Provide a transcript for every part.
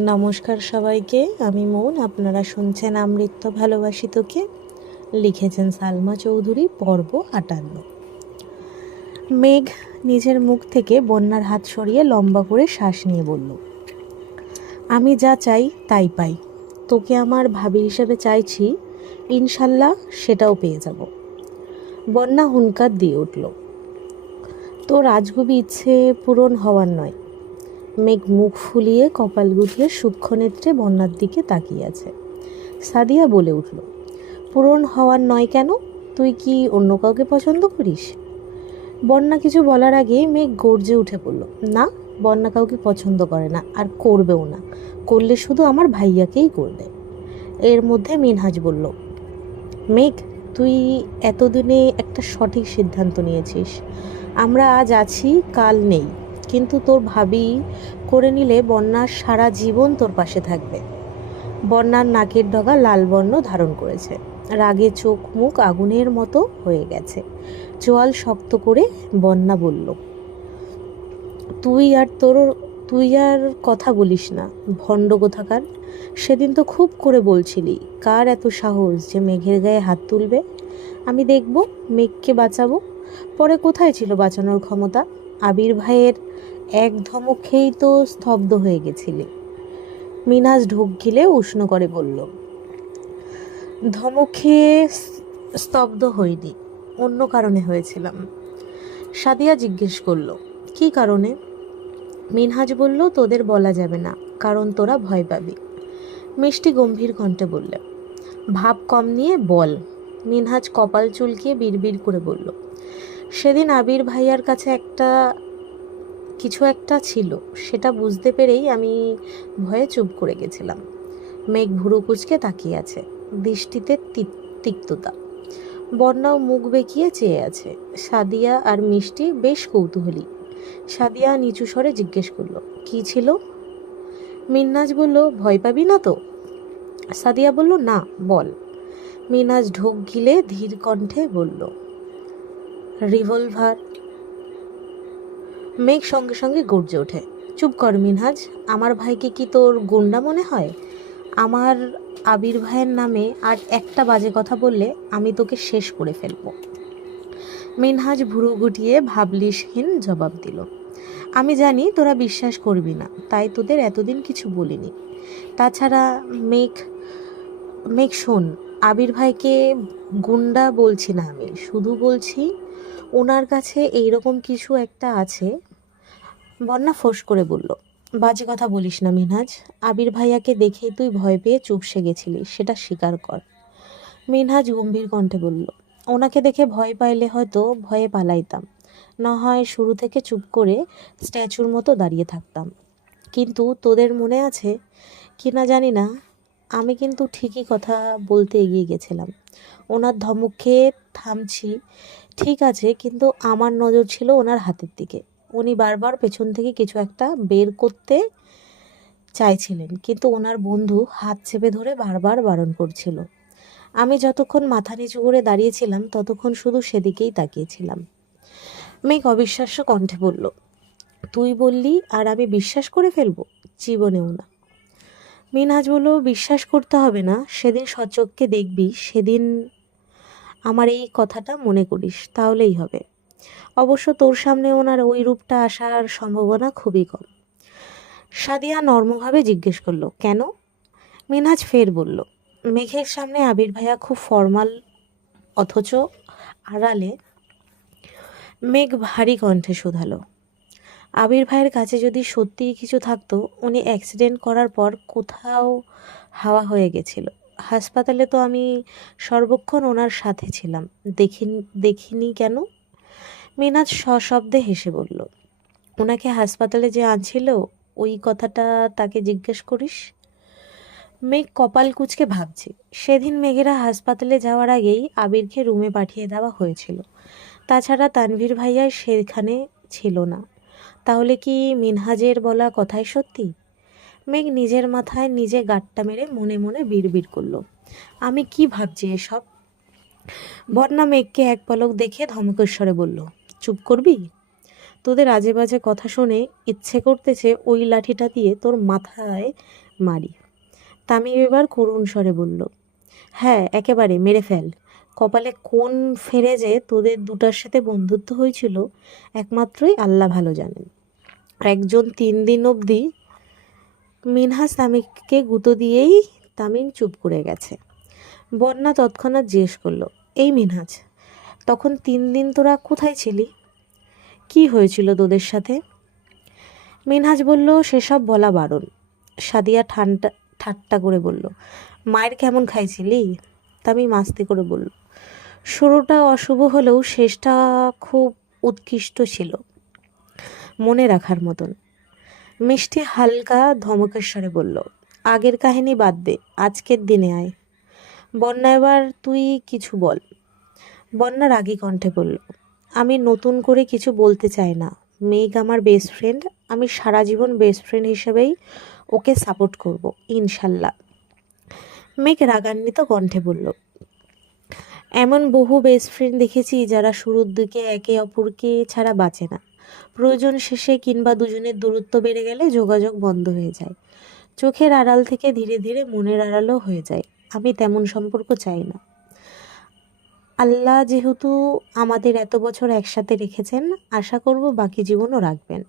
নমস্কার সবাইকে, আমি মৌন। আপনারা শুনছেন আমৃত্য ভালোবাসি তোকে। লিখেছেন সালমা চৌধুরী। পর্ব 58। মেঘ নিজের মুখ থেকে বন্যার হাত সরিয়ে লম্বা করে শ্বাস নিয়ে বলল, আমি যা চাই তাই পাই। তোকে আমার ভাবি হিসেবে চাইছি, ইনশাল্লাহ সেটাও পেয়ে যাব। বন্যা হুঙ্কার দিয়ে উঠল, তোর আজগুবি ইচ্ছে পূরণ হওয়ার নয়। মেঘ মুখ ফুলিয়ে কপাল গুটিয়ে সূক্ষ্ম নেত্রে বন্যার দিকে তাকিয়ে আছে। সাদিয়া বলে উঠল, পূরণ হওয়ার নয় কেন? তুই কি অন্য কাউকে পছন্দ করিস? বন্যা কিছু বলার আগে মেঘ গর্জে উঠে পড়ল, না, বন্যা কাউকে পছন্দ করে না, আর করবেও না। করলে শুধু আমার ভাইয়াকেই করবে। এর মধ্যে মিনহাজ বলল, মেঘ, তুই এতদিনে একটা সঠিক সিদ্ধান্ত নিয়েছিস। আমরা আজ আছি, কাল নেই, কিন্তু তোর ভাবি করে নিলে বন্যার সারা জীবন তোর পাশে থাকবে। বন্যার নাকের ডগা লাল বর্ণ ধারণ করেছে, রাগে চোখ মুখ আগুনের মতো হয়ে গেছে। চোয়াল শক্ত করে বন্যা বলল, তুই আর কথা বলিস না, ভণ্ড কোথাকার। সেদিন তো খুব করে বলছিলি, কার এত সাহস যে মেঘের গায়ে হাত তুলবে? আমি দেখব, মেঘকে বাঁচাবো। পরে কোথায় ছিল বাঁচানোর ক্ষমতা? আবির ভাইয়ের এক ধমক খেয়েই তো স্তব্ধ হয়ে গেছিলি। মিনাজ ঢোক গিলে উষ্ণ করে বলল, ধমক খেয়ে স্তব্ধ হইনি, অন্য কারণে হয়েছিলাম। সাদিয়া জিজ্ঞেস করল, কী কারণে? মিনহাজ বলল, তোদের বলা যাবে না, কারণ তোরা ভয় পাবি। মিষ্টি গম্ভীর কণ্ঠে বললে, ভাব কম নিয়ে বল। মিনহাজ কপাল চুলকিয়ে বিড়বিড় করে বলল, সেদিন আবির ভাইয়ার কাছে কিছু একটা ছিল, সেটা বুঝতে পেরেই আমি ভয়ে চুপ করে গেছিলাম। মেঘ ভুরু কুঁচকে তাকিয়ে আছে, দৃষ্টিতে তিক্ততা। বন্যাও মুখ বেঁকিয়ে চেয়ে আছে। সাদিয়া আর মিষ্টি বেশ কৌতূহলী। সাদিয়া নিচু স্বরে জিজ্ঞেস করলো, কি ছিল? মিনহাজ বলল, ভয় পাবি না তো? সাদিয়া বলল, না, বল। মিনহাজ ঢোক গিলে ধীর কণ্ঠে বলল, রিভলভার। মেঘ সঙ্গে সঙ্গে গর্জে ওঠে, চুপ কর মিনহাজ, আমার ভাইকে কি তোর গুন্ডা মনে হয়? আমার আবির ভাইয়ের নামে আর একটা বাজে কথা বললে আমি তোকে শেষ করে ফেলব। মিনহাজ ভুরু গুটিয়ে ভাবলিশহীন জবাব দিল, আমি জানি তোরা বিশ্বাস করবি না, তাই তোদের এতদিন কিছু বলিনি। তাছাড়া মেঘ মেঘ শোন, আবির ভাইকে গুন্ডা বলছি না, আমি শুধু বলছি ওনার কাছে এইরকম কিছু একটা আছে। বন্যা ফোঁস করে বলল, বাজে কথা বলিস না মিনহাজ, আবির ভাইয়াকে দেখেই তুই ভয় পেয়ে চুপসে গেছিলিস, সেটা স্বীকার কর। মিনহাজ গম্ভীর কণ্ঠে বলল, ওনাকে দেখে ভয় পাইলে হয়তো ভয়ে পালাইতাম, না হয় শুরু থেকে চুপ করে স্ট্যাচুর মতো দাঁড়িয়ে থাকতাম। কিন্তু তোদের মনে আছে কি না জানি না, আমি কিন্তু ঠিকই কথা বলতে এগিয়ে গেছিলাম। ওনার ধমক খেয়ে থামছি ঠিক আছে, কিন্তু আমার নজর ছিল ওনার হাতের দিকে। উনি বারবার পেছন থেকে কিছু একটা বের করতে চাইছিলেন, কিন্তু ওনার বন্ধু হাত চেপে ধরে বারবার বারণ করছিল। আমি যতক্ষণ মাথা নিচু করে দাঁড়িয়েছিলাম ততক্ষণ শুধু সেদিকেই তাকিয়েছিলাম। মেঘ অবিশ্বাস্য কণ্ঠে বলল, তুই বললি আর আমি বিশ্বাস করে ফেলবো? জীবনেও না। মিনহাজ বলল, বিশ্বাস করতে হবে না, সেদিন সচক্ষে দেখবি, সেদিন আমার এই কথাটা মনে করিস, তাহলেই হবে। অবশ্য তোর সামনে ওনার ওই রূপটা আসার সম্ভাবনা খুবই কম। সাদিয়া নর্মভাবে জিজ্ঞেস করলো, কেন? মিনহাজ ফের বলল, মেঘের সামনে আবির ভাইয়া খুব ফর্মাল, অথচ আড়ালে। মেঘ ভারী কণ্ঠে শুধালো, আবির ভাইয়ের কাছে যদি সত্যিই কিছু থাকতো, উনি অ্যাক্সিডেন্ট করার পর কোথাও হাওয়া হয়ে গেছিল। হাসপাতালে তো আমি সর্বক্ষণ ওনার সাথে ছিলাম, দেখিনি কেন? মিনাজ সশব্দে হেসে বলল, ওনাকে হাসপাতালে যে আনছিল, ওই কথাটা তাকে জিজ্ঞেস করিস। মেঘ কপাল কুঁচকে ভাবছে, সেদিন মেঘেরা হাসপাতালে যাওয়ার আগেই আবিরকে রুমে পাঠিয়ে দেওয়া হয়েছিল। তাছাড়া তানভীর ভাইয়া সেখানে ছিল না। তাহলে কি মিনহাজের বলা কথাই সত্যি? মেঘ নিজের মাথায় নিজে গাঁটটা মেরে মনে মনে বিড়বিড় করল, আমি কি ভাবছি এসব? বন্যা মেঘকে এক পলক দেখে ধমকেশ্বরে বলল, চুপ করবি? তোদের আজে বাজে কথা শুনে ইচ্ছে করতেছে ওই লাঠিটা দিয়ে তোর মাথায় মারি। তামিম এবার করুণ স্বরে বলল, হ্যাঁ একেবারে মেরে ফেল। কপালে কোন ফেরে যে তোদের দুটার সাথে বন্ধুত্ব হয়েছিল একমাত্রই আল্লাহ ভালো জানেন। একজন 3 দিন অবধি মিনহাজ তামিমকে গুঁতো দিয়েই তামিম চুপ করে গেছে। বন্যা তৎক্ষণাৎ জিজ্ঞেস করলো, এই মিনহাজ, তখন 3 দিন তোরা কোথায় ছিলি? কি হয়েছিল তোদের সাথে? মিনহাজ বলল, সেসব বলা বারণ। সাদিয়া ঠাট্টা করে বলল, মায়ের কেমন খাইছিলি? তামিম আস্তে করে বলল, শুরুটা অশুভ হলেও শেষটা খুব উৎকৃষ্ট ছিল, মনে রাখার মতন। মিষ্টি হালকা ধমকের স্বরে বলল, আগের কাহিনী বাদ দে, আজকের দিনে আয়। বন্যা এবার তুই কিছু বল। বন্যা রাগী কণ্ঠে বলল, আমি নতুন করে কিছু বলতে চাই না। মেঘ আমার বেস্ট ফ্রেন্ড, আমি সারা জীবন বেস্ট ফ্রেন্ড হিসেবেই ওকে সাপোর্ট করব ইনশাল্লাহ। মেঘ রাগান্বিত কণ্ঠে বলল, এমন বহু বেস্ট ফ্রেন্ড দেখেছি যারা শুরুর দিকে একে অপরকে ছাড়া বাঁচে না। প্রয়োজন শেষে কিংবা দুজনের দূরত্ব বেড়ে গেলে যোগাযোগ বন্ধ হয়ে যায়। চোখের আড়াল থেকে ধীরে ধীরে মনের আড়ালও হয়ে যায়। আমি তেমন সম্পর্ক চাই না। আল্লাহ যেহেতু আমাদের এত বছর একসাথে রেখেছেন, আশা করব বাকি জীবনও রাখবেন।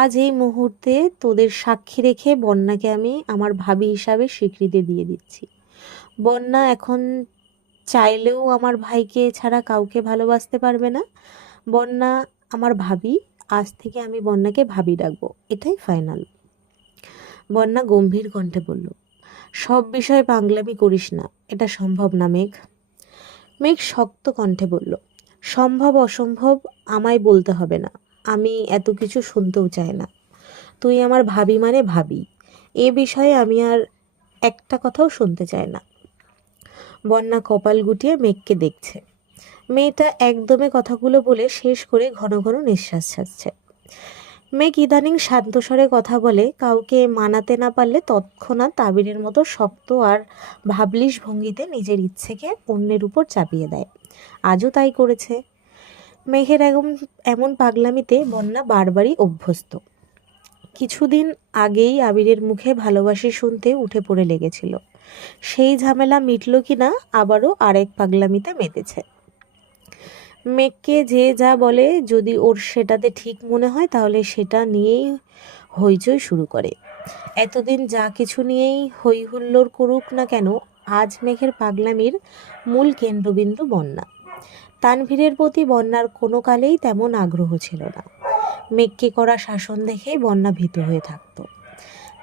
আজ এই মুহূর্তে তোদের সাক্ষী রেখে বন্যাকে আমি আমার ভাবি হিসাবে স্বীকৃতি দিয়ে দিচ্ছি। বন্যা এখন চাইলেও আমার ভাইকে ছাড়া কাউকে ভালোবাসতে পারবে না। বন্যা আমার ভাবি, আজ থেকে আমি বন্যাকে ভাবি ডাকবো, এটাই ফাইনাল। বন্যা গম্ভীর কণ্ঠে বলল, সব বিষয়ে পাগলামি করিস না, এটা সম্ভব না মেঘ। মেঘ শক্ত কণ্ঠে বলল, সম্ভব অসম্ভব আমায় বলতে হবে না, আমি এত কিছু শুনতেও চাই না। তুই আমার ভাবি মানে ভাবি, এ বিষয়ে আমি আর একটা কথাও শুনতে চাই না। বন্যা কপাল গুটিয়ে মেঘকে দেখছে। মেয়েটা একদমে কথাগুলো বলে শেষ করে ঘন ঘন নিঃশ্বাস ছাড়ছে। মেঘ ইদানিং শান্ত স্বরে কথা বলে, কাউকে মানাতে না পারলে তৎক্ষণাৎ আবিরের মতো শক্ত আর ভাবলিশ ভঙ্গিতে নিজের ইচ্ছেকে অন্যের উপর চাপিয়ে দেয়। আজও তাই করেছে। মেঘের এমন পাগলামিতে বন্যা বারবারই অভ্যস্ত। কিছুদিন আগেই আবিরের মুখে ভালোবাসি শুনতে উঠে পড়ে লেগেছিল। সেই ঝামেলা মিটল কিনা আবারও আরেক পাগলামিতে মেতেছে। মেঘকে যে যা বলে, যদি ওর সেটাতে ঠিক মনে হয় তাহলে সেটা নিয়েই হইচই শুরু করে। এতদিন যা কিছু নিয়েই হই হুল্লোড় করুক না কেন, আজ মেঘের পাগলামির মূল কেন্দ্রবিন্দু বন্যা। তানভীরের প্রতি বন্যার কোনো কালেই তেমন আগ্রহ ছিল না। মেঘকে করা শাসন দেখে বন্যা ভীত হয়ে থাকত।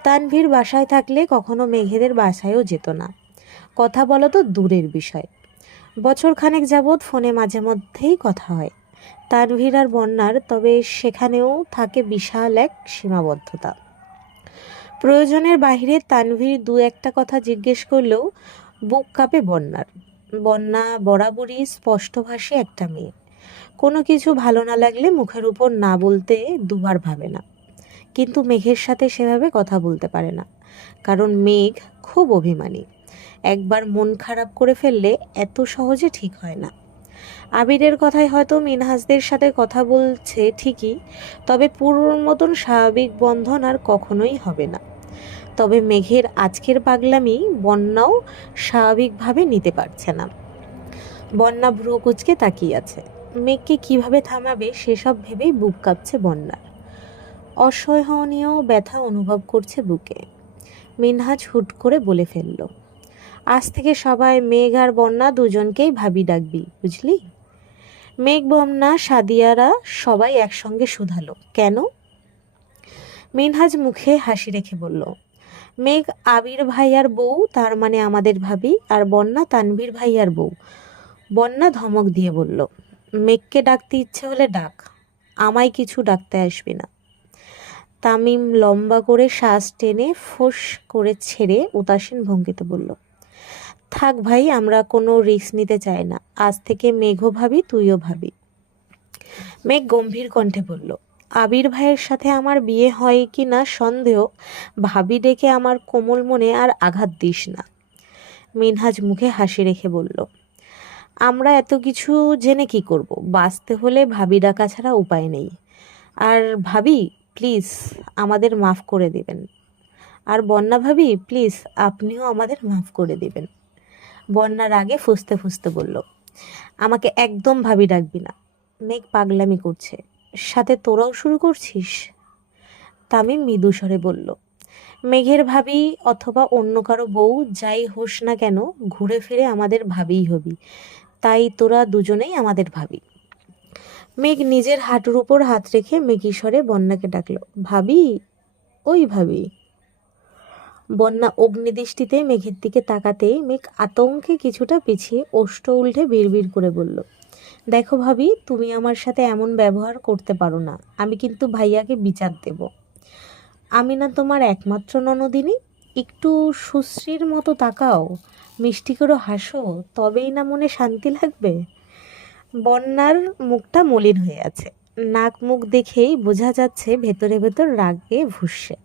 তানভীর বাসায় থাকলে কখনো মেঘেদের বাসায়ও যেত না। কথা বলা তো দূরের বিষয়, বছরখানেক যাবৎ ফোনে মাঝে মধ্যেই কথা হয় তানভীর আর বন্যার, তবে সেখানেও থাকে বিশাল এক সীমাবদ্ধতা। প্রয়োজনের বাইরে তানভীর দু একটা কথা জিজ্ঞেস করলেও বুক কাঁপে বন্যার। বন্যা বরাবরই স্পষ্টভাষী একটা মেয়ে। কোনো কিছু ভালো না লাগলে মুখের উপর না বলতে দুবার ভাবে না। কিন্তু মেঘের সাথে সেভাবে কথা বলতে পারে না, কারণ মেঘ খুব অভিমানী। একবার মন খারাপ করে ফেললে এত সহজে ঠিক হয় না। আবিরের কথায় হয়তো মিনহাজদের সাথে কথা বলছে ঠিকই, তবে পুরোর মতন স্বাভাবিক বন্ধন আর কখনোই হবে না। তবে মেঘের আজকের পাগলামি বন্যাও স্বাভাবিকভাবে নিতে পারছে না। বন্যা ভ্রু কুঁচকে তাকিয়ে আছে। মেঘকে কিভাবে থামাবে সেসব ভেবেই বুক কাঁপছে বন্যার। অসহনীয় ব্যথা অনুভব করছে বুকে। মিনহাজ হুট করে বলে ফেলল, আজ থেকে সবাই মেঘ আর বন্যা দুজনকেই ভাবি ডাকবি, বুঝলি? মেঘ, বন্যা, সাদিয়ারা সবাই একসঙ্গে শুধালো, কেন? মিনহাজ মুখে হাসি রেখে বলল, মেঘ আবির ভাইয়ার বউ, তার মানে আমাদের ভাবি, আর বন্যা তানভীর ভাইয়ার বউ। বন্যা ধমক দিয়ে বলল, মেঘকে ডাকতে ইচ্ছে হলে ডাক, আমায় কিছু ডাকতে আসবে না। তামিম লম্বা করে শ্বাস টেনে ফোঁস করে ছেড়ে উদাসীন ভঙ্গিতে বলল, থাক ভাই, আমরা কোনো রিস্ক নিতে চাই না, আজ থেকে মেঘও ভাবি, তুইও ভাবি। মেঘ গম্ভীর কণ্ঠে বলল, আবির ভাইয়ের সাথে আমার বিয়ে হয় কি না সন্দেহ, ভাবি ডেকে আমার কোমল মনে আর আঘাত দিস না। মিনহাজ মুখে হাসি রেখে বলল, আমরা এত কিছু জেনে কি করব, বাঁচতে হলে ভাবি ডাকা ছাড়া উপায় নেই। আর ভাবি প্লিজ আমাদের মাফ করে দিবেন। আর বন্যা ভাবি প্লিজ আপনিও আমাদের মাফ করে দিবেন। বন্যার আগে ফুঁসতে ফুঁসতে বলল, আমাকে একদম ভাবি ডাকবি না। মেঘ পাগলামি করছে, সাথে তোরাও শুরু করছিস? তামিম মৃদু স্বরে বলল, মেঘের ভাবি অথবা অন্য কারো বউ যাই হোস না কেন, ঘুরে ফিরে আমাদের ভাবিই হবি, তাই তোরা দুজনেই আমাদের ভাবি। মেঘ নিজের হাঁটুর উপর হাত রেখে মেঘি স্বরে বন্যাকে ডাকলো, ভাবি, ওই ভাবি। বন্যা অগ্নিদৃষ্টিতে মেঘের দিকে তাকাতেই মেঘ আতঙ্কে কিছুটা পিছিয়ে ওষ্ঠ উল্টে বিড়বিড় করে বলল, দেখো ভাবি, তুমি আমার সাথে এমন ব্যবহার করতে পারো না, আমি কিন্তু ভাইয়াকে বিচার দেব। আমি না তোমার একমাত্র ননদিনী? একটু সুশ্রীর মতো তাকাও, মিষ্টি করে হাসো, তবেই না মনে শান্তি লাগবে। বন্যার মুখটা মলিন হয়ে আছে, নাক মুখ দেখেই বোঝা যাচ্ছে ভেতরে ভেতর রাগে ভুসছে।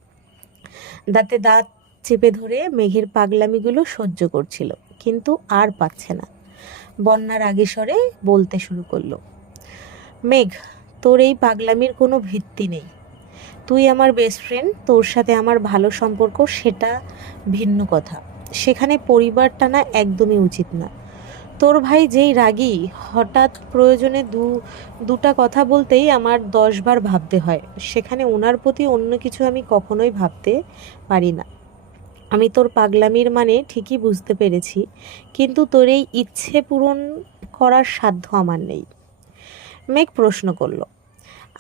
দাঁতে দাঁত চেপে ধরে মেঘের পাগলামিগুলো সহ্য করছিল, কিন্তু আর পাচ্ছে না। বন্যার আগে স্বরে বলতে শুরু করলো, মেঘ, তোর এই পাগলামির কোনো ভিত্তি নেই। তুই আমার বেস্ট ফ্রেন্ড, তোর সাথে আমার ভালো সম্পর্ক, সেটা ভিন্ন কথা। সেখানে পরিবার টানা একদমই উচিত না। তোর ভাই যেই রাগী, হঠাৎ প্রয়োজনে দুটা কথা বলতেই আমার 10 বার ভাবতে হয়। সেখানে ওনার প্রতি অন্য কিছু আমি কখনোই ভাবতে পারি না। আমি তোর পাগলামির মানে ঠিকই বুঝতে পেরেছি, কিন্তু তোর এই ইচ্ছে পূরণ করার সাধ্য আমার নেই। মেঘ প্রশ্ন করলো,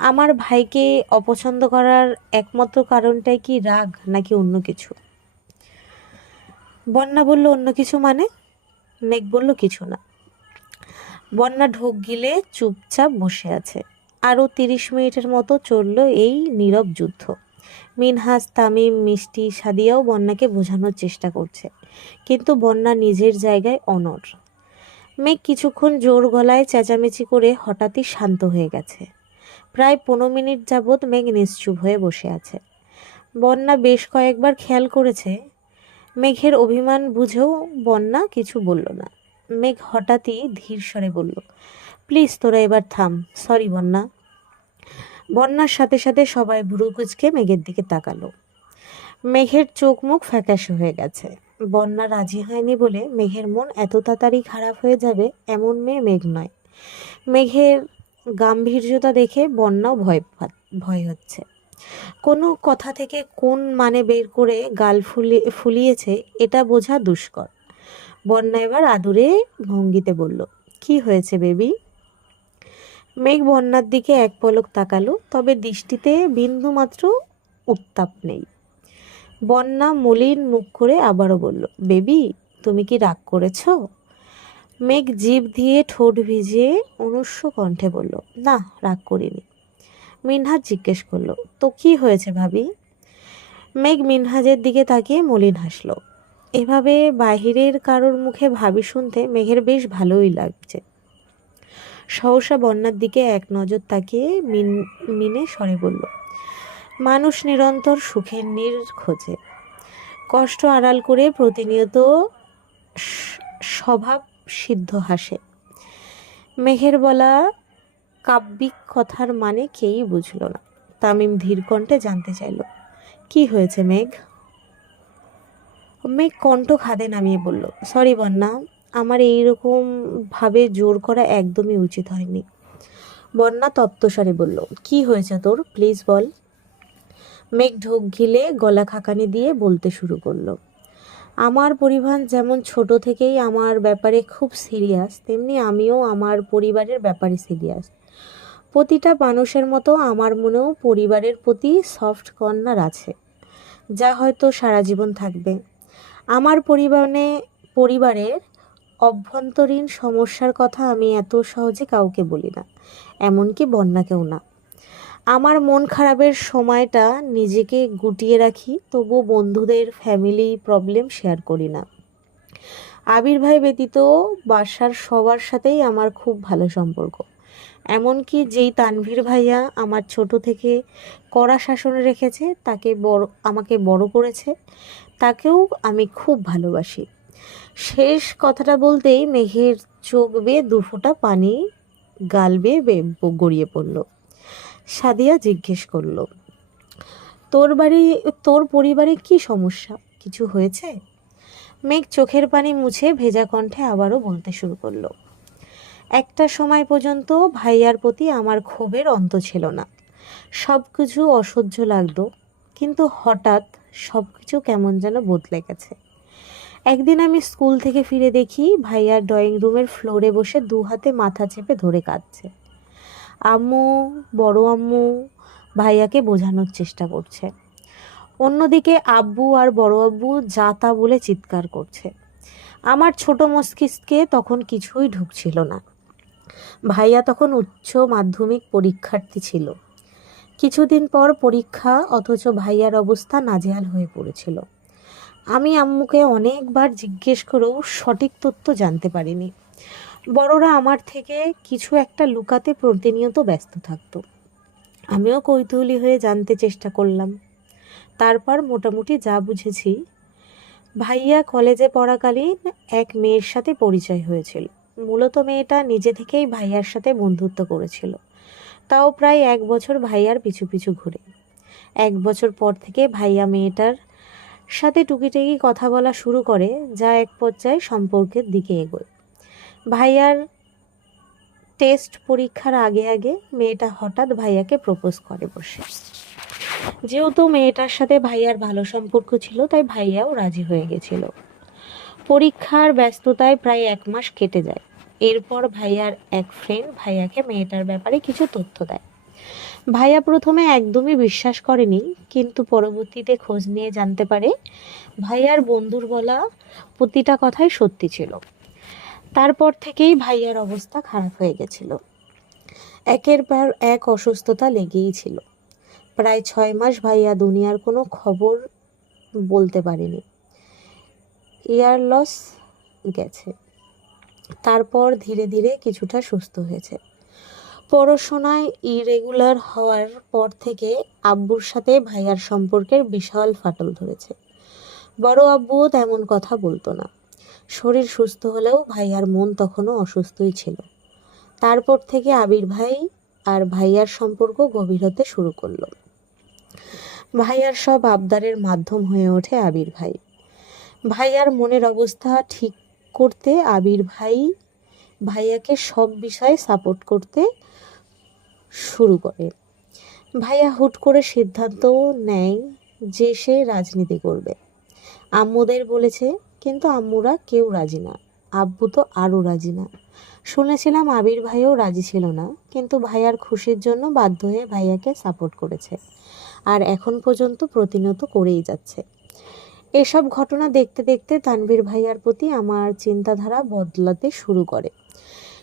আমার ভাইকে অপছন্দ করার একমাত্র কারণটাই কি রাগ নাকি অন্য কিছু? বন্যা বলল, অন্য কিছু মানে? মেঘ বলল, কিছু না। বন্যা ঢোক গিলে চুপচাপ বসে আছে। আরও 30 মিনিটের মতো চলল এই নীরব যুদ্ধ। মিনহাজ, তামিম, মিষ্টি, সাদিয়াও বন্যাকে বোঝানোর চেষ্টা করছে, কিন্তু বন্যা নিজের জায়গায় অনড়। মেঘ কিছুক্ষণ জোর গলায় চেঁচামেচি করে হঠাৎই শান্ত হয়ে গেছে। প্রায় 15 মিনিট যাবৎ মেঘ নিশ্চুপ হয়ে বসে আছে। বন্যা বেশ কয়েকবার খেয়াল করেছে। মেঘের অভিমান বুঝেও বন্যা কিছু বলল না। মেঘ হঠাৎই ধীর স্বরে বলল, প্লিজ তোরা এবার থাম, সরি বন্যা। বন্যার সাথে সাথে সবাই ভুরু কুঁচকে মেঘের দিকে তাকালো। মেঘের চোখ মুখ ফ্যাকাশে হয়ে গেছে। বন্যা রাজি হয়নি বলে মেঘের মন এত তাড়াতাড়ি খারাপ হয়ে যাবে এমন মেয়ে মেঘ নয়। মেঘের গাম্ভীর্যতা দেখে বন্যাও ভয় হচ্ছে। কোনো কথা থেকে কোন মানে বের করে গাল ফুলিয়েছে এটা বোঝা দুষ্কর। বন্যা এবার আদুরে ভঙ্গিতে বলল, কি হয়েছে বেবি? মেঘ বন্যার দিকে এক পলক তাকালো, তবে দৃষ্টিতে বিন্দুমাত্র উত্তাপ নেই। বন্যা মলিন মুখ করে আবারও বলল, বেবি, তুমি কি রাগ করেছ? মেঘ জিভ দিয়ে ঠোঁট ভিজিয়ে অনুস্য কণ্ঠে বলল, না, রাগ করিনি। মিনহাজ জিজ্ঞেস করলো, তো কি হয়েছে ভাবি? মেঘ মিনহাজের দিকে তাকিয়ে মলিন হাসলো। এভাবে বাহিরের কারোর মুখে ভাবি শুনতে মেঘের বেশ ভালোই লাগছে। সহসা বন্যার দিকে এক নজর তাকিয়ে মিনে স্বরে বলল, মানুষ নিরন্তর সুখের নীড় খোঁজে, কষ্ট আড়াল করে প্রতিনিয়ত স্বভাব সিদ্ধ হাসে। মেঘের বলা কাব্যিক কথার মানে কেউই বুঝল না। তামিম ধীর কণ্ঠে জানতে চাইল, কি হয়েছে মেঘ? মেঘ কণ্ঠ খাদে নামিয়ে বলল, সরি বন্যা, আমার এইরকম ভাবে জোর করা একদমই উচিত হয়নি। বন্যা তপ্তস্বরে বলল, কি হয়েছে তোর, প্লিজ বল। মেঘ ঢোক গিলে গলা খাকানি দিয়ে বলতে শুরু করলো, আমার পরিবার যেমন ছোট থেকেই আমার ব্যাপারে খুব সিরিয়াস, তেমনি আমিও আমার পরিবারের ব্যাপারে সিরিয়াস। প্রতিটা মানুষের মতো আমার মনেও পরিবারের প্রতি সফট কর্নার আছে, যা হয়তো সারা জীবন থাকবে। আমার পরিবারের অভ্যন্তরীণ সমস্যার কথা আমি এত সহজে কাউকে বলি না, এমনকি বন্যাকেও না। আমার মন খারাপের সময়টা নিজেকে গুটিয়ে রাখি, তবু বন্ধুদের, ফ্যামিলি প্রবলেম শেয়ার করি না। আবির ভাই ব্যতীত বাসার সবার সাথেই আমার খুব ভালো সম্পর্ক। এমনকি যেই তানভীর ভাইয়া আমার ছোট থেকে কড়া শাসনে রেখেছে, আমাকে বড় করেছে, তাকেও আমি খুব ভালোবাসি। শেষ কথাটা বলতেই মেঘের চোখ বেয়ে 2 ফোঁটা পানি গাল বেয়ে গড়িয়ে পড়ল। সাদিয়া জিজ্ঞেস করলো, তোর পরিবারে কি সমস্যা, কিছু হয়েছে? মেঘ চোখের পানি মুছে ভেজা কণ্ঠে আবারও বলতে শুরু করলো, একটা সময় পর্যন্ত ভাইয়ার প্রতি আমার ক্ষোভের অন্ত ছিল না। সব কিছু অসহ্য লাগতো, কিন্তু হঠাৎ সব কিছু কেমন যেন বদলে গেছে। একদিন আমি স্কুল থেকে ফিরে দেখি ভাইয়ার ড্রয়িং রুমের ফ্লোরে বসে দু হাতে মাথা চেপে ধরে কাঁদছে। আম্মু, বড় আম্মু ভাইয়াকে বোঝানোর চেষ্টা করছে। অন্যদিকে আব্বু আর বড় আব্বু যা তা বলে চিৎকার করছে। আমার ছোট মস্তিষ্কে তখন কিছুই ঢুকছিল না। ভাইয়া তখন উচ্চ মাধ্যমিক পরীক্ষার্থী ছিল। কিছুদিন পর পরীক্ষা, অথচ ভাইয়ার অবস্থা নাজেহাল হয়ে পড়েছিল। আমি আম্মুকে অনেকবার জিজ্ঞেস করেও সঠিক তথ্য জানতে পারিনি। বড়রা আমার থেকে কিছু একটা লুকাতে প্রতিনিয়ত ব্যস্ত থাকতো। আমিও কৌতূহলী হয়ে জানতে চেষ্টা করলাম। তারপর মোটামুটি যা বুঝেছি, ভাইয়া কলেজে পড়াকালীন এক মেয়ের সাথে পরিচয় হয়েছিল। মূলত মেয়েটা নিজে থেকেই ভাইয়ার সাথে বন্ধুত্ব করেছিল, তাও প্রায় 1 বছর ভাইয়ার পিছু পিছু ঘুরে। 1 বছর পর থেকে ভাইয়া মেয়েটার সাথে টুকিটাকি কথা বলা শুরু করে, যা এক পর্যায়ে সম্পর্কের দিকে এগোয়। ভাইয়ার টেস্ট পরীক্ষার আগে আগে মেয়েটা হঠাৎ ভাইয়াকে প্রপোজ করে বসে। যেহেতু মেয়েটার সাথে ভাইয়ার ভালো সম্পর্ক ছিল, তাই ভাইয়াও রাজি হয়ে গেছিল। পরীক্ষার ব্যস্ততায় প্রায় 1 মাস কেটে যায়। এরপর ভাইয়ার এক ফ্রেন্ড ভাইয়াকে মেয়েটার ব্যাপারে কিছু তথ্য দেয়। ভাইয়া প্রথমে একদমই বিশ্বাস করেনি, কিন্তু পরবর্তীতে খোঁজ নিয়ে জানতে পারে ভাইয়ার বন্ধুর বলা প্রতিটা কথাই সত্যি ছিল। তারপর থেকেই ভাইয়ার অবস্থা খারাপ হয়ে গেছিল। একের পর এক অসুস্থতা লেগেই ছিল। প্রায় 6 মাস ভাইয়া দুনিয়ার কোনো খবর বলতে পারেনি। ইয়ার লস গেছে। তারপর ধীরে ধীরে কিছুটা সুস্থ হয়েছে। পড়াশোনায় ইরেগুলার হওয়ার পর থেকে আব্বুর সাথে ভাইয়ার সম্পর্কের বিশাল ফাটল ধরেছে। বড় আব্বুও তেমন কথা বলতো না। শরীর সুস্থ হলেও ভাইয়ার মন তখনও অসুস্থই ছিল। তারপর থেকে আবির ভাই আর ভাইয়ার সম্পর্ক গভীর হতে শুরু করলো। ভাইয়ার সব আবদারের মাধ্যম হয়ে ওঠে আবির ভাই। ভাইয়ার মনের অবস্থা ঠিক করতে আবির ভাই ভাইয়াকে সব বিষয়ে সাপোর্ট করতে শুরু করে। ভাইয়া হুট করে সিদ্ধান্ত নেয় যে সে রাজনীতি করবে। আম্মুদের বলেছে, কিন্তু আম্মুরা কেউ রাজি না। আব্বু তো আরও রাজি না। শুনেছিলাম আবির ভাইও রাজি ছিল না, কিন্তু ভাইয়ার খুশির জন্য বাধ্য হয়ে ভাইয়াকে সাপোর্ট করেছে, আর এখন পর্যন্ত প্রতিনিয়ত করেই যাচ্ছে। এসব ঘটনা দেখতে দেখতে তানভীর ভাইয়ার প্রতি আমার চিন্তাধারা বদলাতে শুরু করে,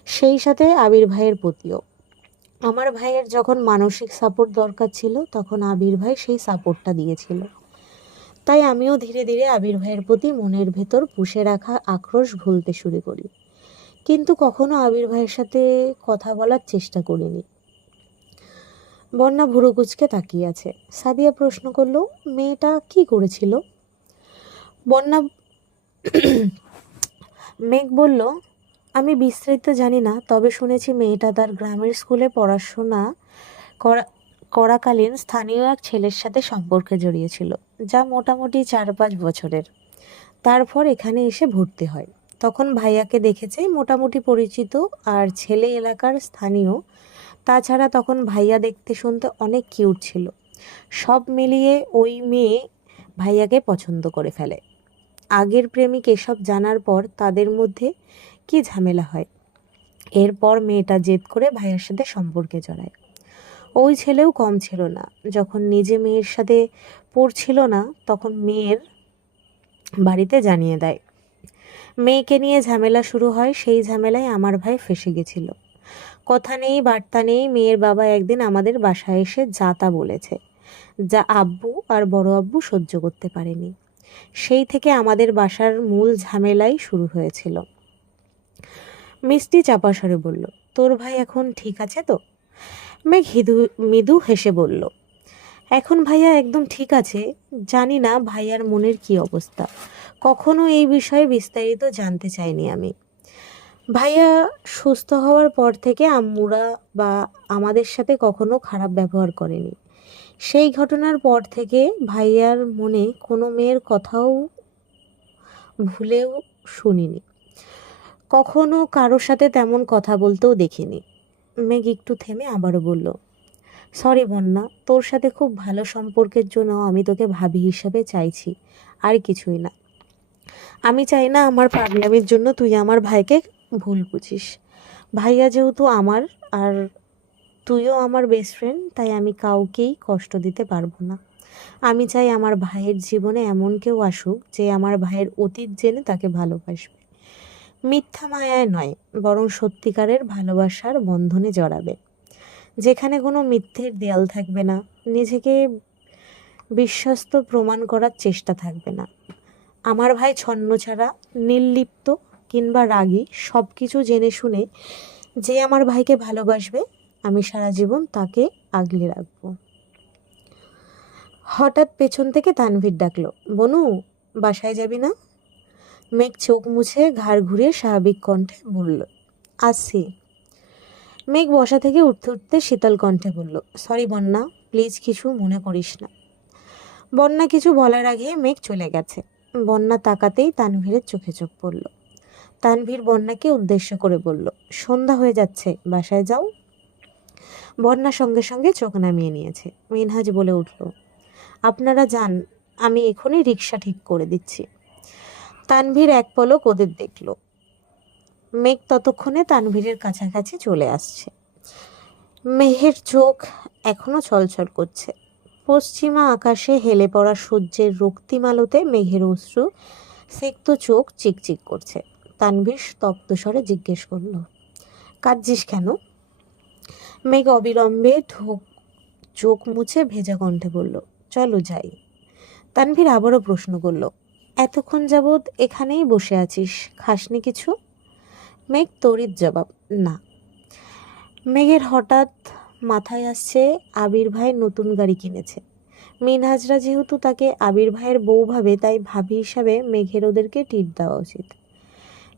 সেই সাথে আবির ভাইয়ের প্রতিও। আমার ভাইয়ের যখন মানসিক সাপোর্ট দরকার ছিল, তখন আবির ভাই সেই সাপোর্টটা দিয়েছিল। তাই আমিও ধীরে ধীরে আবির ভাইয়ের প্রতি মনের ভেতর পুষে রাখা আক্রোশ ভুলতে শুরু করি, কিন্তু কখনো আবির ভাইয়ের সাথে কথা বলার চেষ্টা করিনি। বন্যা ভুরু কুচকে তাকিয়ে আছে। সাদিয়া প্রশ্ন করলো, মেয়েটা কি করেছিল? বন্যা মেঘ বলল, আমি বিস্তারিত জানি না, তবে শুনেছি মেয়েটা তার গ্রামের স্কুলে পড়াশোনা করাকালীন স্থানীয় এক ছেলের সাথে সম্পর্কে জড়িয়েছিল, যা মোটামুটি 4-5 বছরের। তারপর এখানে এসে ভর্তি হয়। তখন ভাইয়াকে দেখেছে, মোটামুটি পরিচিত, আর ছেলে এলাকার স্থানীয়। তাছাড়া তখন ভাইয়া দেখতে শুনতে অনেক কিউট ছিল। সব মিলিয়ে ওই মেয়ে ভাইয়াকে পছন্দ করে ফেলে। আগের প্রেমিক এসব জানার পর তাদের মধ্যে কি ঝামেলা হয়। এরপর মেয়েটা জেদ করে ভাইয়ার সাথে সম্পর্কে জড়ায়। ওই ছেলেও কম ছিল না। যখন নিজে মেয়ের সাথে পড়ছিল না, তখন মেয়ের বাড়িতে জানিয়ে দেয়। মেয়েকে নিয়ে ঝামেলা শুরু হয়। সেই ঝামেলায় আমার ভাই ফেঁসে গেছিল। কথা নেই বার্তা নেই, মেয়ের বাবা একদিন আমাদের বাসায় এসে যা তা বলেছে, যা আব্বু আর বড় আব্বু সহ্য করতে পারেনি। সেই থেকে আমাদের বাসার মূল ঝামেলাই শুরু হয়েছিল। মিষ্টি চাপা স্বরে বলল, তোর ভাই এখন ঠিক আছে তো? মেঘ মৃদু হেসে বলল, এখন ভাইয়া একদম ঠিক আছে। জানি না ভাইয়ার মনের কি অবস্থা। কখনো এই বিষয়ে বিস্তারিত জানতে চাইনি আমি। ভাইয়া সুস্থ হওয়ার পর থেকে আম্মুরা বা আমাদের সাথে কখনো খারাপ ব্যবহার করেনি। সেই ঘটনার পর থেকে ভাইয়ার মনে কোনো মেয়ের কথাও ভুলেও শুনিনি, কখনো কারোর সাথে তেমন কথা বলতেও দেখিনি। মেঘ একটু থেমে আবারও বলল, সরি বন্যা, তোর সাথে খুব ভালো সম্পর্কের জন্য আমি তোকে ভাবি হিসাবে চাইছি, আর কিছুই না। আমি চাই না আমার পাগলামির জন্য তুই আমার ভাইকে ভুল বুঝিস। ভাইয়া যেহেতু আমার, আর তুইও আমার বেস্ট ফ্রেন্ড, তাই আমি কাউকেই কষ্ট দিতে পারবো না। আমি চাই আমার ভাইয়ের জীবনে এমন কেউ আসুক যে আমার ভাইয়ের অতীত জেনে তাকে ভালোবাসবে, মিথ্যা মায়ায় নয়, বরং সত্যিকারের ভালোবাসার বন্ধনে জড়াবে, যেখানে কোনো মিথ্যের দেয়াল থাকবে না, নিজেকে বিশ্বস্ত প্রমাণ করার চেষ্টা থাকবে না। আমার ভাই ছন্নছাড়া, নির্লিপ্ত কিংবা রাগী, সব কিছু জেনে শুনে যে আমার ভাইকে ভালোবাসবে, আমি সারা জীবন তাকে আগলে রাখবো। হঠাৎ পেছন থেকে তানভীর ডাকলো, বনু, বাসায় যাবি না? মেঘ চোখ মুছে ঘাড় ঘুরিয়ে স্বাভাবিক কণ্ঠে বলল, আসছি। মেঘ বসা থেকে উঠতে উঠতে শীতল কণ্ঠে বলল, সরি বন্যা, প্লিজ কিছু মনে করিস না। বন্যা কিছু বলার আগে মেঘ চলে গেছে। বন্যা তাকাতেই তানভীরের চোখে চোখ পড়ল। তানভীর বন্যাকে উদ্দেশ্য করে বলল, সন্ধ্যা হয়ে যাচ্ছে, বাসায় যাও। বন্যা সঙ্গে সঙ্গে চোখ নামিয়ে নিয়েছে। মিনহাজ বলে উঠল, আপনারা যান, আমি এখনই রিক্সা ঠিক করে দিচ্ছি। তানভীর এক পলক ওদের দেখল। মেঘ ততক্ষণে তানভীরের কাছাকাছি চলে আসছে। মেঘের চোখ এখনো ছলছল করছে। পশ্চিমা আকাশে হেলে পড়া সূর্যের রক্তিম আলোতে মেঘের অশ্রু সিক্ত চোখ চিকচিক করছে। তানভীর স্তব্ধ স্বরে জিজ্ঞেস করল, কাঁদছিস কেন? মেঘ অবিলম্বে চোখ মুছে ভেজা কণ্ঠে বলল, চলো যাই। তানভীর আবারও প্রশ্ন করল, এতক্ষণ যাবৎ এখানেই বসে আছিস, খাসনি কিছু? মেঘ তড়িৎ জবাব, না। মেঘের হঠাৎ মাথায় আসছে আবির ভাই নতুন গাড়ি কিনেছে। মিনহাজরা যেহেতু তাকে আবির ভাইয়ের বউ ভাবে, তাই ভাবি হিসাবে মেঘের ওদেরকে ট্রিট দেওয়া উচিত।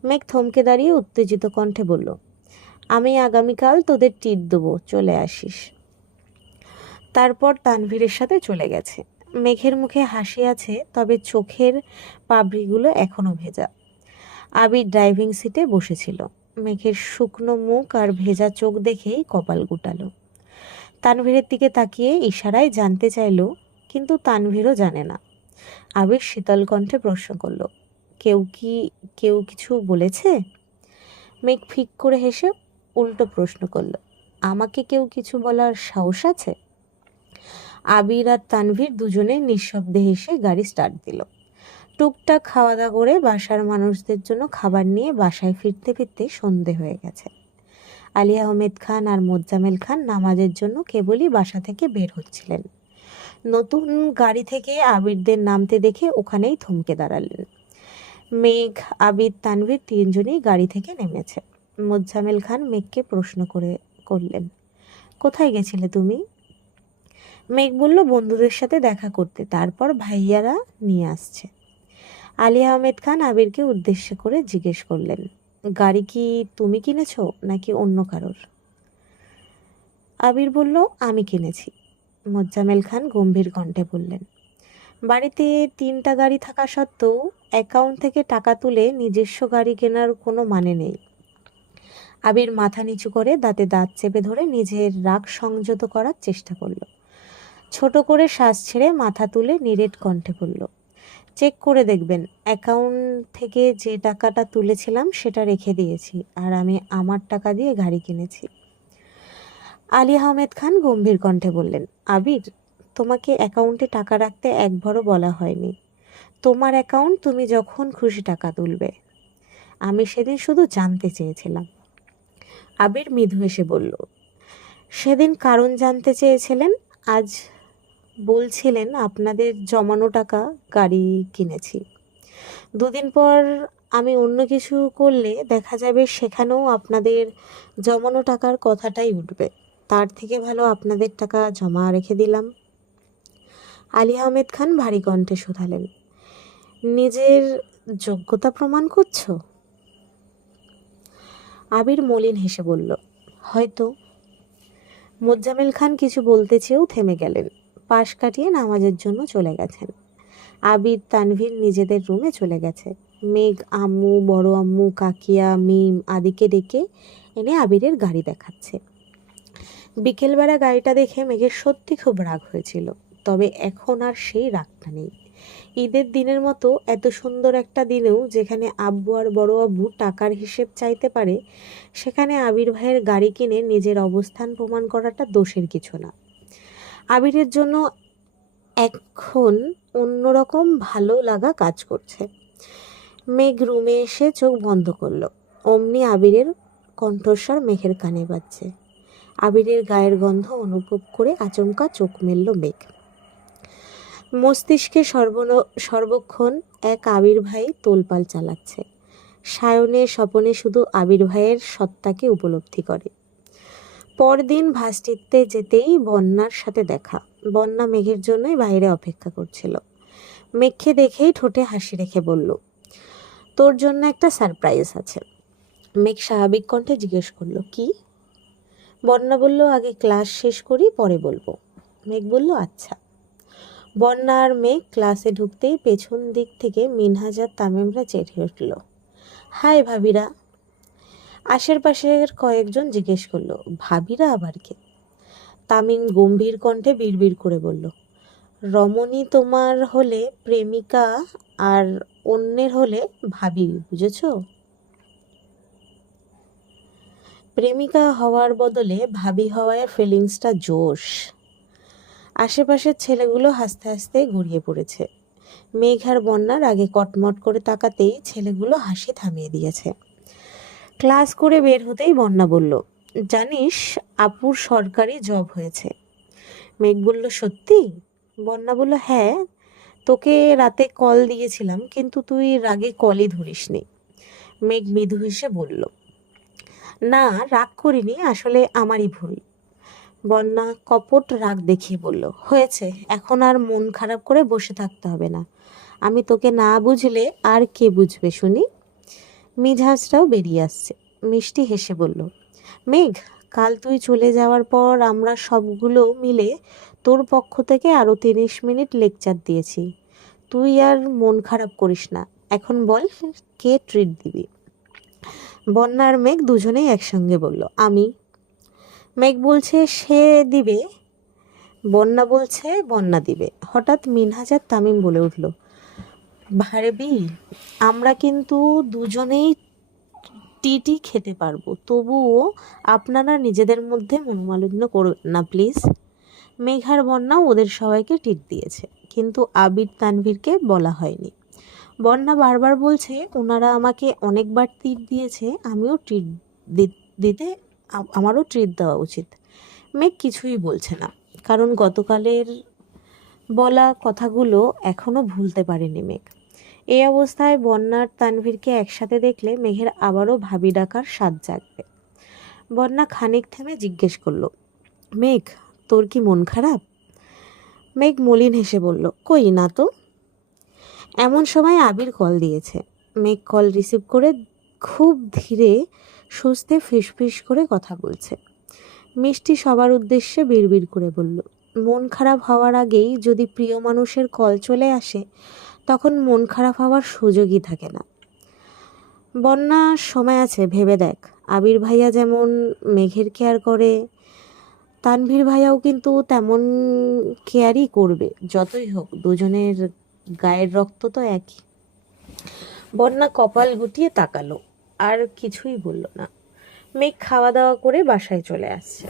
মেঘ থমকে দাঁড়িয়ে উত্তেজিত কণ্ঠে বলল, আমি আগামীকাল তোদের ট্রিট দেবো, চলে আসিস। তারপর তানভীরের সাথে চলে গেছে। মেঘের মুখে হাসি আছে, তবে চোখের পাবড়িগুলো এখনো ভেজা। আবির ড্রাইভিং সিটে বসেছিল। মেঘের শুকনো মুখ আর ভেজা চোখ দেখেই কপাল গুটালো। তানভীরের দিকে তাকিয়ে ইশারায় জানতে চাইল, কিন্তু তানভীরও জানে না। আবির শীতল কণ্ঠে প্রশ্ন করল, কেউ কিছু বলেছে? মেঘ ফিক করে হেসে উল্টো প্রশ্ন করল, আমাকে কেউ কিছু বলার সাহস আছে? আবির আর তানভীর দুজনে নিঃশব্দে হেসে গাড়ি স্টার্ট দিল। টুকটাক খাওয়া দাওয়া করে বাসার মানুষদের জন্য খাবার নিয়ে বাসায় ফিরতে ফিরতে সন্ধে হয়ে গেছে। আলী আহমেদ খান আর মোজাম্মেল খান নামাজের জন্য কেবলই বাসা থেকে বের হচ্ছিলেন। নতুন গাড়ি থেকে আবিরদের নামতে দেখে ওখানেই থমকে দাঁড়ালেন। মেঘ, আবির, তানভীর তিনজনই গাড়ি থেকে নেমেছে। মোজাম্মেল খান মেঘকে প্রশ্ন করলেন, কোথায় গেছিলে তুমি? মেঘ বলল, বন্ধুদের সাথে দেখা করতে, তারপর ভাইয়ারা নিয়ে আসছে। আলী আহমেদ খান আবিরকে উদ্দেশ্য করে জিজ্ঞেস করলেন, গাড়ি কি তুমি কিনেছো নাকি অন্য কারোর? আবির বলল, আমি কিনেছি। মোজাম্মেল খান গম্ভীর কণ্ঠে বললেন, বাড়িতে 3টা গাড়ি থাকা সত্ত্বেও অ্যাকাউন্ট থেকে টাকা তুলে নিজস্ব গাড়ি কেনার কোনো মানে নেই। আবির মাথা নিচু করে দাঁতে দাঁত চেপে ধরে নিজের রাগ সংযত করার চেষ্টা করল। ছোট করে শ্বাস ছেড়ে মাথা তুলে নিরেট কণ্ঠে বলল, চেক করে দেখবেন, অ্যাকাউন্ট থেকে যে টাকাটা তুলেছিলাম সেটা রেখে দিয়েছি, আর আমি আমার টাকা দিয়ে গাড়ি কিনেছি। আলী আহমেদ খান গম্ভীর কণ্ঠে বললেন, আবির, তোমাকে অ্যাকাউন্টে টাকা রাখতে একবারও বলা হয়নি। তোমার অ্যাকাউন্ট, তুমি যখন খুশি টাকা তুলবে। আমি সেদিন শুধু জানতে চেয়েছিলাম। আবির মৃদু হেসে বলল, সেদিন কারণ জানতে চেয়েছিলেন, আজ বলছিলেন আপনাদের জমানো টাকা গাড়ি কিনেছি। 2 দিন পর আমি অন্য কিছু করলে দেখা যাবে সেখানেও আপনাদের জমানো টাকার কথাটাই উঠবে। তার থেকে ভালো আপনাদের টাকা জমা রেখে দিলাম। আলী আহমেদ খান ভারী কণ্ঠে শুধালেন, নিজের যোগ্যতা প্রমাণ করছো? আবির মলিন হেসে বলল, হয়তো। মোজাম্মেল খান কিছু বলতে চেয়েও থেমে গেলেন। পাশ কাটিয়ে নামাজের জন্য চলে গেছেন। আবির, তানভীর নিজেদের রুমে চলে গেছে। মেঘ আম্মু, বড় আম্মু, কাকিয়া, মিম আদিকে ডেকে এনে আবিরের গাড়ি দেখাচ্ছে। বিকেলবেলা গাড়িটা দেখে মেঘের সত্যি খুব রাগ হয়েছিল, তবে এখন আর সেই রাগটা নেই। ঈদের দিনের মতো এত সুন্দর একটা দিনেও যেখানে আব্বু আর বড় আব্বু টাকার হিসেব চাইতে পারে, সেখানে আবির ভাইয়ের গাড়ি কিনে নিজের অবস্থান প্রমাণ করাটা দোষের কিছু না। আবিরের জন্য এখন অন্যরকম ভালো লাগা কাজ করছে। মেঘ রুমে এসে চোখ বন্ধ করলো। অমনি আবিরের কণ্ঠস্বর মেঘের কানে বাজছে। আবিরের গায়ের গন্ধ অনুভব করে আচমকা চোখ মেলল মেঘ। মস্তিষ্কে সর্বক্ষণ এক আবির ভাই তোলপাল চালাচ্ছে। সায়নে স্বপনে শুধু আবির ভাইয়ের সত্তাকে উপলব্ধি করে। পরদিন ভার্সিটিতে যেতেই বন্যার সাথে দেখা। বন্যা মেঘের জন্যই বাইরে অপেক্ষা করছিল। মেঘকে দেখেই ঠোঁটে হাসি রেখে বলল, তোর জন্য একটা সারপ্রাইজ আছে। মেঘ স্বাভাবিক কণ্ঠে জিজ্ঞেস করলো, কি? বন্যা বলল, আগে ক্লাস শেষ করি, পরে বলবো। মেঘ বলল, আচ্ছা। বন্যা আর মেঘ ক্লাসে ঢুকতেই পেছন দিক থেকে মিনহাজ আর তামিমরা চেটে উঠল, হাই ভাবিরা। আশেপাশের কয়েকজন জিজ্ঞেস করলো, ভাবিরা আবার কে? তামিম গম্ভীর কণ্ঠে বিড়বিড় করে বলল, রমণী তোমার হলে প্রেমিকা আর অন্যের হলে ভাবি, বুঝেছ? প্রেমিকা হওয়ার বদলে ভাবি হওয়ার ফিলিংসটা জোশ। আশেপাশের ছেলেগুলো হাসতে হাসতে গড়িয়ে পড়েছে। মেঘ আর বন্যার আগে কটমট করে তাকাতেই ছেলেগুলো হাসি থামিয়ে দিয়েছে। ক্লাস করে বের হতেই বন্যা বলল, জানিস আপুর সরকারি জব হয়েছে। মেঘ বলল, সত্যি? বন্যা বলল, হ্যাঁ, তোকে রাতে কল দিয়েছিলাম কিন্তু তুই রাগে কলই ধরিসনি। মেঘ মৃদু হেসে বলল, না, রাগ করিনি, আসলে আমারই ভুল। বন্যা কপট রাগ দেখিয়ে বলল, হয়েছে, এখন আর মন খারাপ করে বসে থাকতে হবে না। আমি তোকে না বুঝলে আর কে বুঝবে শুনি? মিজাজটাও বেরিয়ে আসছে। মিষ্টি হেসে বলল, মেঘ, কাল তুই চলে যাওয়ার পর আমরা সবগুলো মিলে তোর পক্ষ থেকে আরও 30 মিনিট লেকচার দিয়েছি। তুই আর মন খারাপ করিস না। এখন বল, কে ট্রিট দিবি? বন্যা আর মেঘ দুজনেই একসঙ্গে বলল, আমি। মেঘ বলছে সে দিবে, বন্যা বলছে বন্যা দিবে। হঠাৎ মিনহাজ আর তামিম বলে উঠল, ভারবি, আমরা কিন্তু দুজনেই টিটি খেতে পারবো, তবুও আপনারা নিজেদের মধ্যে মনোমালিন্য করবেন না প্লিজ। মেঘ আর বন্যাও ওদের সবাইকে টিট দিয়েছে, কিন্তু আবির তানভীরকে বলা হয়নি। বন্যা বারবার বলছে ওনারা আমাকে অনেকবার ট্রিট দিয়েছে, আমিও ট্রিট দিতে আমারও ট্রিট দেওয়া উচিত। মেঘ কিছুই বলছে না, কারণ গতকালের বলা কথাগুলো এখনও ভুলতে পারেনি মেঘ। এই অবস্থায় বন্যার তানভীরকে একসাথে দেখলে মেঘের আবারও ভাবি ডাকার স্বাদ জাগবে। বন্যা খানিক থেমে জিজ্ঞেস করলো, মেঘ, তোর কি মন খারাপ? মেঘ মলিন হেসে বলল, কই না তো। এমন সময় আবির কল দিয়েছে। মেঘ কল রিসিভ করে খুব ধীরে সুস্থে ফিসফিস করে কথা বলছে। মিষ্টি সবার উদ্দেশ্যে বিড়বিড় করে বলল, মন খারাপ হওয়ার আগেই যদি প্রিয় মানুষের কল চলে আসে তখন মন খারাপ হওয়ার সুযোগই থাকে না। বন্যা, সময় আছে, ভেবে দেখ। আবির ভাইয়া যেমন মেঘের কেয়ার করে, তানভীর ভাইয়াও কিন্তু তেমন কেয়ারই করবে। যতই হোক দুজনের গায়ের রক্ত তো একই। বন্যা কপাল গুটিয়ে তাকালো, আর কিছুই বলল না। মেঘ খাওয়া দাওয়া করে বাসায় চলে আসছে।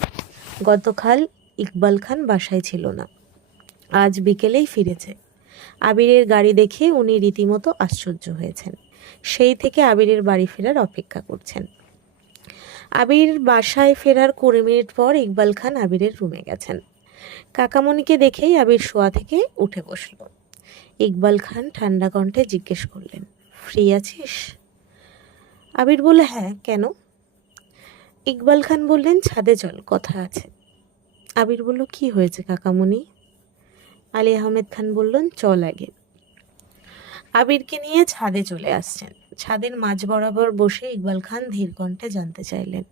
গতকাল ইকবাল খান বাসায় ছিল না, আজ বিকেলেই ফিরেছে। আবিরের গাড়ি দেখে উনি রীতিমতো আশ্চর্য হয়েছেন। সেই থেকে আবিরের বাড়ি ফেরার অপেক্ষা করছেন। আবির বাসায় ফেরার 20 মিনিট পর ইকবাল খান আবিরের রুমে গেছেন। কাকামণিকে দেখেই আবির শোয়া থেকে উঠে বসল। ইকবাল খান ঠান্ডা কণ্ঠে জিজ্ঞেস করলেন, ফ্রি আছিস? আবির বলল, হ্যাঁ, কেন? ইকবাল খান বললেন, ছাদে চল, কথা আছে। আবির বলল, কি হয়েছে কাকামণি? আলী আহমেদ খান বললেন, চল আগে। আবিরকে নিয়ে ছাদে চলে আসছেন। ছাদের মাঝ বরাবর বসে ইকবাল খান ধীর কণ্ঠে জানতে চাইলেন,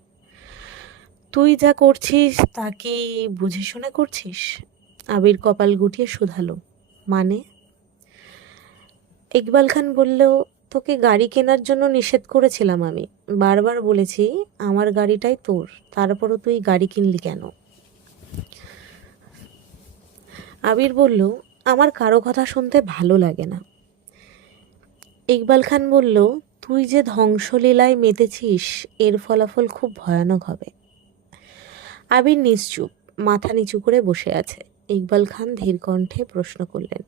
তুই যা করছিস তা কি বুঝে শুনে করছিস? আবির কপাল গুটিয়ে শুধালো, মানে? ইকবাল খান বলল, তোকে গাড়ি কেনার জন্য নিষেধ করেছিলাম আমি, বারবার বলেছি আমার গাড়িটাই তোর, তারপরও তুই গাড়ি কিনলি কেন? আবির বলল, আমার কারো কথা শুনতে ভালো লাগে না। ইকবাল খান বলল, তুই যে ধ্বংসলীলায় মেতেছিস এর ফলাফল খুব ভয়ানক হবে। আবির নিশ্চুপ, মাথা নিচু করে বসে আছে। ইকবাল খান ধীর কণ্ঠে প্রশ্ন করলেন,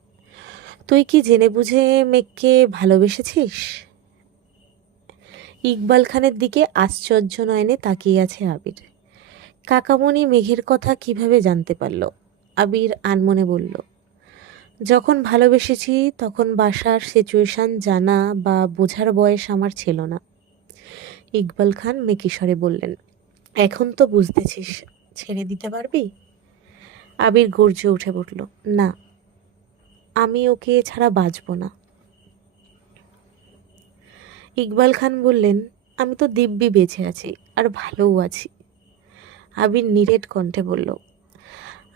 তুই কি জেনে বুঝে মেঘকে ভালোবেসেছিস? ইকবাল খানের দিকে আশ্চর্য নয়নে তাকিয়ে আছে আবির। কাকামণি মেঘের কথা কিভাবে জানতে পারল? আবির আনমনে বলল, যখন ভালোবেসেছি তখন বাসার সিচুয়েশন জানা বা বোঝার বয়স আমার ছিল না। ইকবাল খান মেকিস্বরে বললেন, এখন তো বুঝতেছিস, ছেড়ে দিতে পারবি? আবির গর্জে উঠে বলল, না, আমি ওকে ছাড়া বাঁচব না। ইকবাল খান বললেন, আমি তো দিব্যি বেঁচে আছি আর ভালোও আছি। আবির নিরেট কণ্ঠে বলল,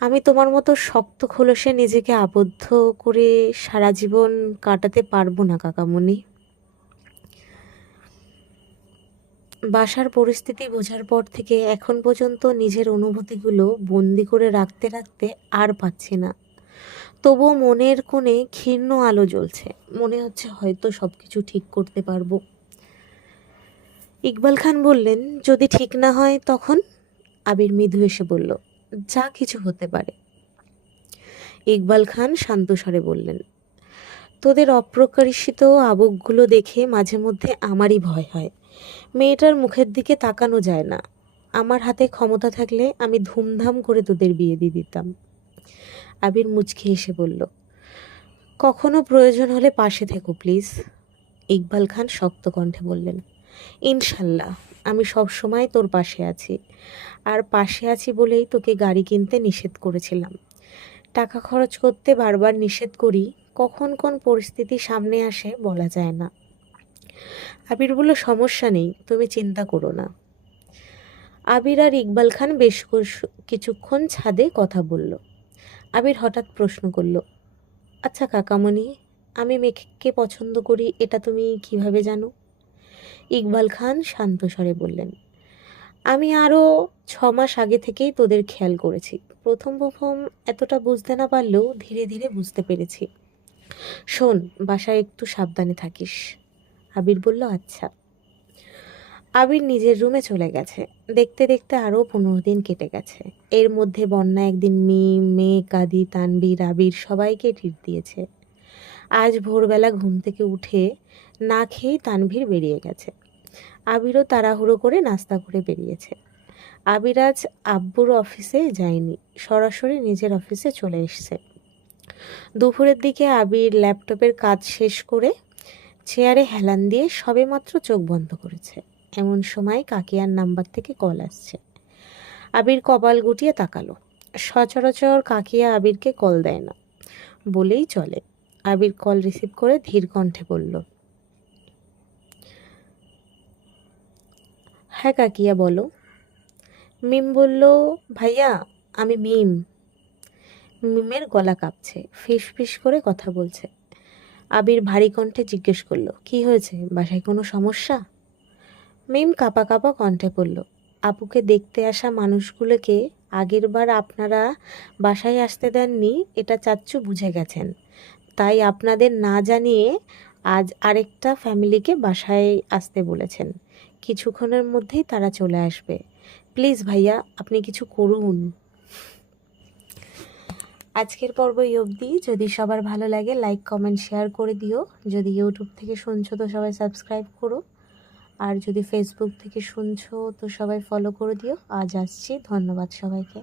আমি তোমার মতো শক্ত খোলসে নিজেকে আবদ্ধ করে সারা জীবন কাটাতে পারবো না কাকামণি। বাসার পরিস্থিতি বোঝার পর থেকে এখন পর্যন্ত নিজের অনুভূতিগুলো বন্দি করে রাখতে রাখতে আর পাচ্ছি না। তবুও মনের কোণে ক্ষীণ আলো জ্বলছে, মনে হচ্ছে হয়তো সব কিছু ঠিক করতে পারবো। ইকবাল খান বললেন, যদি ঠিক না হয় তখন? আবির মৃদু এসে বলল, যা কিছু হতে পারে। ইকবাল খান শান্ত স্বরে বললেন, তোদের অপ্রকাশিত আবেগগুলো দেখে মাঝে মধ্যে আমারই ভয় হয়। মেয়েটার মুখের দিকে তাকানো যায় না। আমার হাতে ক্ষমতা থাকলে আমি ধুমধাম করে তোদের বিয়ে দিয়ে দিতাম। আবির মুচকি এসে বলল, কখনো প্রয়োজন হলে পাশে থেকো প্লিজ। ইকবাল খান শক্ত কণ্ঠে বললেন, ইনশাল্লাহ, আমি সব সময় তোর পাশে আছি। আর পাশে আছি বলেই তোকে গাড়ি কিনতে নিষেধ করেছিলাম। টাকা খরচ করতে বারবার নিষেধ করি, কখন কোন পরিস্থিতি সামনে আসে বলা যায় না। আবির বলল, সমস্যা নেই, তুমি চিন্তা করো না। আবির আর ইকবাল খান বেশ কিছুক্ষণ ছাদে কথা বলল। আবির হঠাৎ প্রশ্ন করল, আচ্ছা কাকামণি, আমি মেঘকে পছন্দ করি এটা তুমি কিভাবে জানো? ইকবাল খান শান্ত স্বরে বললেন, আমি আরও 6 মাস আগে থেকেই তোদের খেয়াল করেছি। প্রথম প্রথম এতটা বুঝতে না পারলেও ধীরে ধীরে বুঝতে পেরেছি। শোন, বাসায় একটু সাবধানে থাকিস। আবির বলল, আচ্ছা। আবির নিজের রুমে চলে গেছে। দেখতে দেখতে আরও 15 দিন কেটে গেছে। এর মধ্যে বন্যা একদিন মিম, মেঘ, কাদি, তানবীর, আবির সবাইকে ট্রিট দিয়েছে। আজ ভোরবেলা ঘুম থেকে উঠে না খেয়েই তানভীর বেরিয়ে গেছে। আবিরও তাড়াহুড়ো করে নাস্তা করে বেরিয়েছে। আবির আজ আব্বুর অফিসে যায়নি, সরাসরি নিজের অফিসে চলে এসেছে। দুপুরের দিকে আবির ল্যাপটপের কাজ শেষ করে চেয়ারে হেলান দিয়ে সবেমাত্র চোখ বন্ধ করেছে। এমন সময় কাকিয়ার নাম্বার থেকে কল আসছে। আবির কপাল গুটিয়ে তাকালো। সচরাচর কাকিয়া আবিরকে কল দেয় না বলেই চলে। আবির কল রিসিভ করে ধীর কণ্ঠে বলল, হ্যাঁ কাকিয়া বলো। মিম বলল, ভাইয়া আমি মিম। মিমের গলা কাঁপছে, ফিস ফিস করে কথা বলছে। আবির ভারী কণ্ঠে জিজ্ঞেস করলো, কি হয়েছে, বাসায় কোনো সমস্যা? মিম কাঁপা কাঁপা কণ্ঠে বলল, আপুকে দেখতে আসা মানুষগুলোকে আগেরবার আপনারা বাসায় আসতে দেননি, এটা চাচ্চু বুঝে গেছেন। তাই আপনাদের না জানিয়ে আজ আরেকটা ফ্যামিলিকে বাসায় আসতে বলেছেন। কিছুক্ষণের মধ্যেই তারা চলে আসবে। প্লিজ ভাইয়া, আপনি কিছু করুন। আজকের পর্ব এই অবধি। যদি সবার ভালো লাগে লাইক কমেন্ট শেয়ার করে দিও। যদি ইউটিউব থেকে শুনছো তো সবাই সাবস্ক্রাইব করো, আর যদি ফেসবুক থেকে শুনছো তো সবাই ফলো করে দিও। আজ আসছি, ধন্যবাদ সবাইকে।